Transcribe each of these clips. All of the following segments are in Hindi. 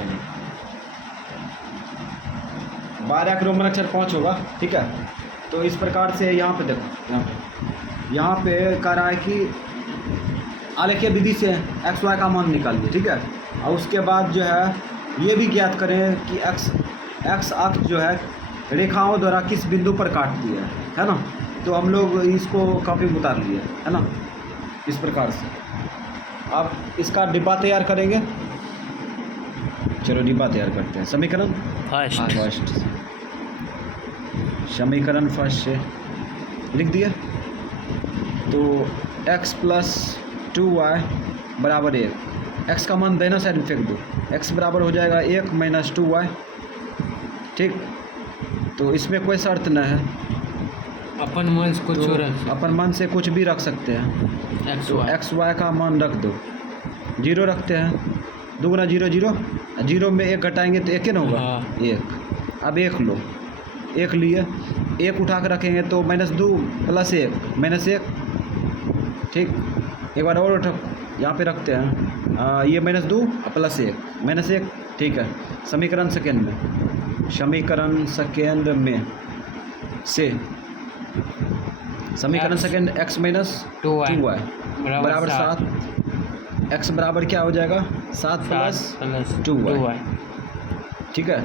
चलिए 12 के रोमन अक्षर 5 होगा, ठीक है। तो इस प्रकार से यहाँ पे देखो, यहाँ पे कह रहा है कि आलेखीय विधि से एक्स वाई का मान निकालिए, ठीक है। और उसके बाद जो है ये भी ज्ञात करें कि एक्स अक्ष जो है रेखाओं द्वारा किस बिंदु पर काटती है ना। तो हम लोग इसको कॉपी में उतार लिए, है ना, इस प्रकार से। अब इसका डिब्बा तैयार करेंगे। चलो डिब्बा तैयार करते हैं। समीकरण फर्स्ट, समीकरण फर्स्ट से लिख दिए। तो x प्लस 2y बराबर 1, x का मान दाहिना साइड में फेंक दो, x बराबर हो जाएगा 1 माइनस 2y, ठीक। तो इसमें कोई शर्त न है, अपन मन से कुछ तो रख, अपन मन से कुछ भी रख सकते हैं। तो एक्स वाई का मान रख दो, 0 रखते हैं। 2 गुना 0 0, 0 में 1 घटाएंगे तो 1 ही ना होगा, हाँ। 1। अब 1 लो, 1 लिए, 1 उठा कर रखेंगे तो -2 प्लस 1 -1, ठीक। एक बार और उठा यहाँ पे रखते हैं, ये -2 प्लस 1 -1, ठीक है। समीकरण सेकेंड में, समीकरण सेकेंड में से समीकरण सेकेंड x माइनस 2y बराबर 7, x बराबर क्या हो जाएगा 7 प्लस 2y, ठीक है।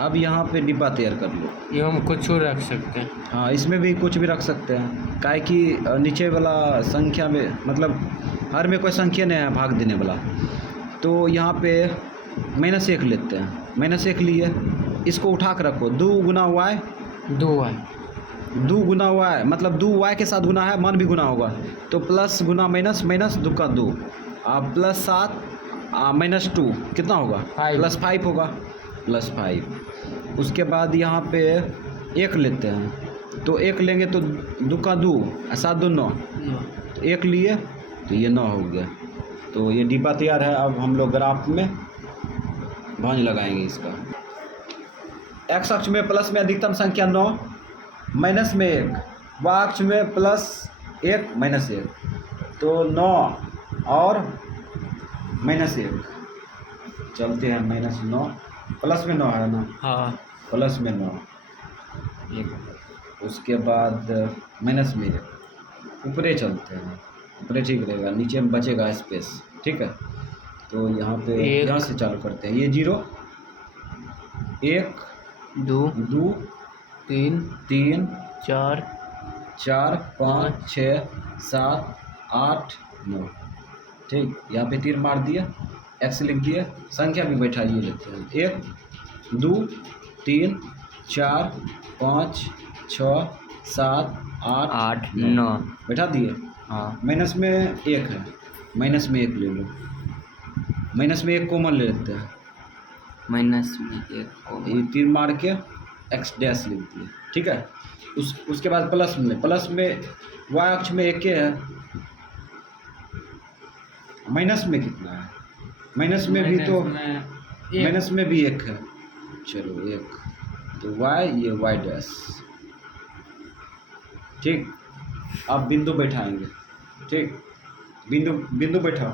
अब यहाँ पे डिब्बा तैयार कर लो। ये हम कुछ रख सकते हैं, हाँ, इसमें भी कुछ भी रख सकते हैं, काहे कि नीचे वाला संख्या में मतलब हर में कोई संख्या नहीं है भाग देने वाला। तो यहाँ पे -1 लेते हैं, -1 लिए, इसको उठा कर रखो। 2 गुना y, 2 गुना y मतलब 2 y के साथ गुना है, मान भी गुना होगा, तो प्लस गुना माइनस, माइनस 2 का 2, प्लस 7 -2 कितना होगा, प्लस 5 होगा, प्लस 5। उसके बाद यहाँ पे 1 लेते हैं, तो 1 लेंगे तो 2 का 2, 7 2 9, 1 लिए तो ये 9 हो गया। तो ये डिब्बा तैयार है। अब हम लोग ग्राफ में भांज लगाएंगे इसका। एक्स अक्ष में प्लस में अधिकतम संख्या 9, माइनस में 1, वाई अक्ष में प्लस 1 माइनस 1, तो 9 और -1 चलते हैं। -9 प्लस में 9 है ना, हाँ, प्लस में 9, उसके बाद माइनस में 1, ऊपरे चलते हैं, ऊपरे ठीक रहेगा, नीचे में बचेगा स्पेस, ठीक है। तो यहाँ पे यहाँ से चालू करते हैं। ये 0 1 2 3 4 5 6 7 8 9, ठीक। यहाँ पे तीर मार दिया, एक्स लिख दिया, संख्या भी बैठाइए लेते हैं। 1 2 3 4 5 6 7 8 9 बैठा दिए। हाँ, माइनस में 1 है, माइनस में 1 ले लो, माइनस में 1 कॉमन ले लेते हैं, माइनस में 1 को ये तीर मार के एक्स डैश लिख दिए, ठीक है। उसके बाद प्लस में वाई अक्ष में 1 है, माइनस में कितना है, माइनस में भी तो माइनस में भी 1 है, चलो 1, तो वाई, ये वाई डैश, ठीक। अब बिंदु बैठाएंगे, ठीक, बिंदु बैठाओ,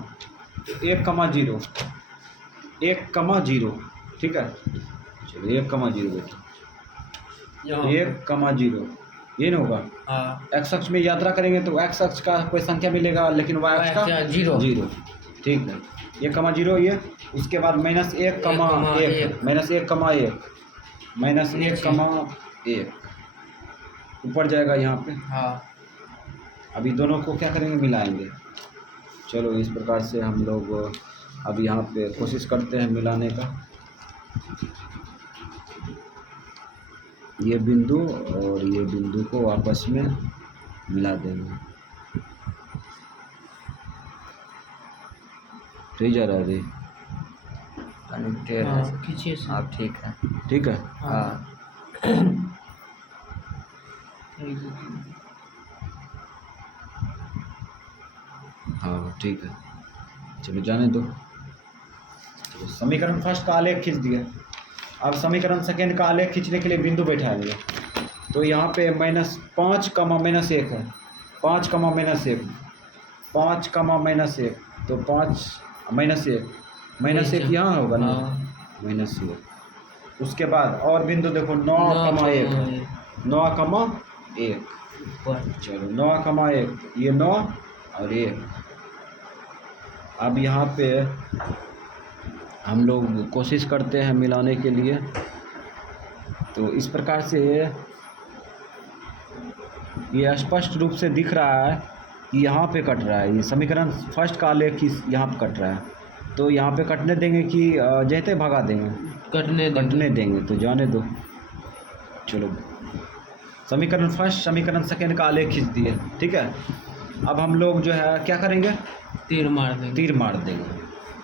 तो 1,0 1,0, ठीक है। चलो 1,0 बैठो, 1,0 ये नहीं होगा। एक्स अक्ष में यात्रा करेंगे तो एक्स अक्ष का कोई संख्या मिलेगा, लेकिन वाई अक्ष का 0, ठीक है। 1,0 ये, उसके बाद -1,1 -1,1 ऊपर जाएगा यहाँ पे। हाँ, अभी दोनों को क्या करेंगे, मिलाएंगे। चलो इस प्रकार से हम लोग अब यहाँ पे कोशिश करते हैं मिलाने का। ये बिंदु और ये बिंदु को आपस में मिला देंगे। सही जा रहा है रे, खींचिए से। आप ठीक है, ठीक है। हाँ हाँ ठीक है, चलो जाने दो। तो समीकरण फर्स्ट का आलेख खींच दिया। अब समीकरण सेकेंड का आलेख खींचने के लिए बिंदु बैठाएंगे। तो यहाँ पे -5, -1 है, 5, -1, 5, -1, तो 5 -1 यहाँ होगा ना, माइनस 1। उसके बाद और बिंदु देखो 9,1, 9,1। ऊपर चलो 9,1, ये 9 और 1। अब यहाँ पे हम लोग कोशिश करते हैं मिलाने के लिए। तो इस प्रकार से ये स्पष्ट रूप से दिख रहा है कि यहाँ पे कट रहा है। ये समीकरण फर्स्ट का आलेख यहाँ पे कट रहा है। तो यहाँ पे कटने देंगे कि जैसे भगा देंगे? कटने देंगे। तो जाने दो। चलो समीकरण फर्स्ट समीकरण सेकेंड का आलेख खींच दिए, ठीक है। अब हम लोग जो है क्या करेंगे? तीर मार देंगे। तीर मार देंगे।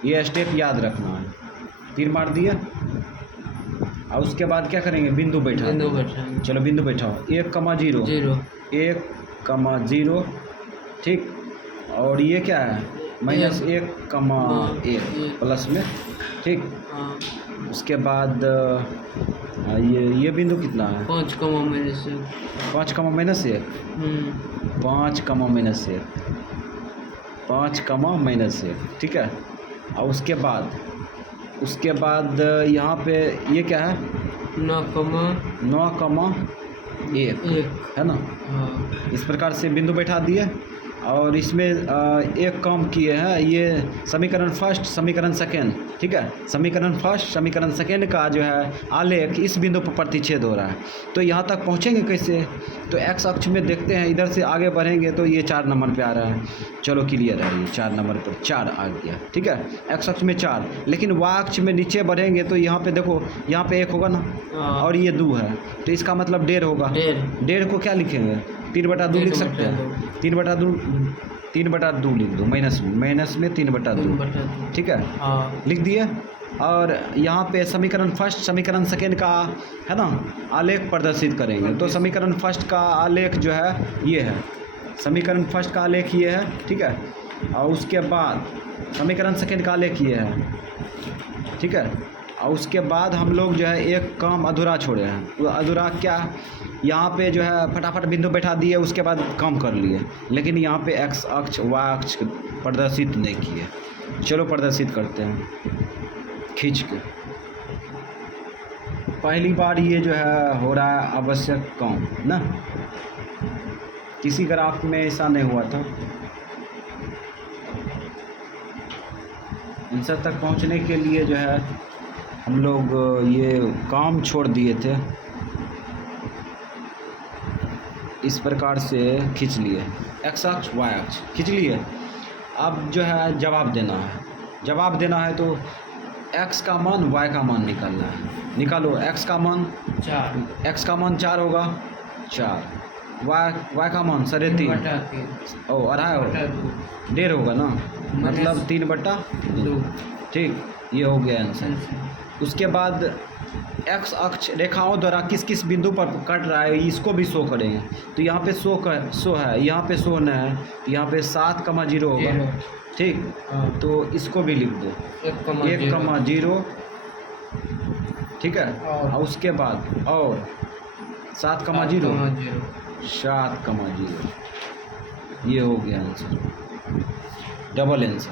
ये स्टेप याद रखना है। तीर मार दिए और उसके बाद क्या करेंगे? बिंदु बैठा। चलो बिंदु बैठाओ। 1,0 1,0, ठीक। और ये क्या है? -1,1 प्लस में, ठीक। उसके बाद ये बिंदु कितना है? 5, -1। 5, -1। 5, -1, ठीक है। और उसके बाद यहाँ पे ये क्या है? 9,1 है ना। इस प्रकार से बिंदु बैठा दिए और इसमें एक काम किए हैं। ये समीकरण फर्स्ट समीकरण सेकेंड, ठीक है। समीकरण फर्स्ट समीकरण सेकेंड का जो है आलेख इस बिंदु पर प्रतिच्छेद हो रहा है। तो यहाँ तक पहुँचेंगे कैसे? तो एक्स अक्ष में देखते हैं, इधर से आगे बढ़ेंगे तो ये 4 नंबर पे आ रहा है। चलो क्लियर है, ये 4 नंबर पर 4 आ गया, ठीक है। एक्स अक्ष में 4, लेकिन वाई अक्ष में नीचे बढ़ेंगे तो यहाँ पे देखो, यहाँ पे 1 होगा ना और ये 2 है। तो इसका मतलब 1.5 होगा। 1.5 को क्या लिखेंगे? 3/2 लिख सकते हैं। 3/2 लिख दो। माइनस में 3/2, ठीक है। लिख दिए। और यहाँ पे समीकरण फर्स्ट समीकरण सेकेंड का है ना आलेख प्रदर्शित करेंगे। तो समीकरण फर्स्ट का आलेख जो है ये है। समीकरण फर्स्ट का आलेख ये है, ठीक है। और उसके बाद समीकरण सेकेंड का आलेख ये है, ठीक है। और उसके बाद हम लोग जो है एक काम अधूरा छोड़े हैं। वो अधूरा क्या? यहाँ पे जो है फटाफट बिंदु बैठा दिए, उसके बाद काम कर लिए, लेकिन यहाँ पे एक्स अक्ष वाई अक्ष प्रदर्शित नहीं किए। चलो प्रदर्शित करते हैं खींच के। पहली बार ये जो है हो रहा है आवश्यक काम ना, किसी ग्राफ में ऐसा नहीं हुआ था। आंसर तक पहुँचने के लिए जो है हम लोग ये काम छोड़ दिए थे। इस प्रकार से खींच लिए, एक्स अक्ष वाई अक्ष खींच लिए। अब जो है जवाब देना है। जवाब देना है तो एक्स का मान वाई का मान निकालना है। निकालो। एक्स का मान 4 होगा, 4। वाई का मान 3.5 ओ अढ़ाई होगा, 1.5 होगा ना, मतलब 3/2, ठीक। ये हो गया आंसर। उसके बाद एक्स अक्ष रेखाओं द्वारा किस किस बिंदु पर कट रहा है इसको भी शो करेंगे। तो यहाँ पे शो है, यहाँ पे शो न है, यहाँ पे 7,0 होगा, ठीक। तो इसको भी लिख दो 1,0, ठीक है। और उसके बाद और 7,0, ये हो गया आंसर, डबल आंसर।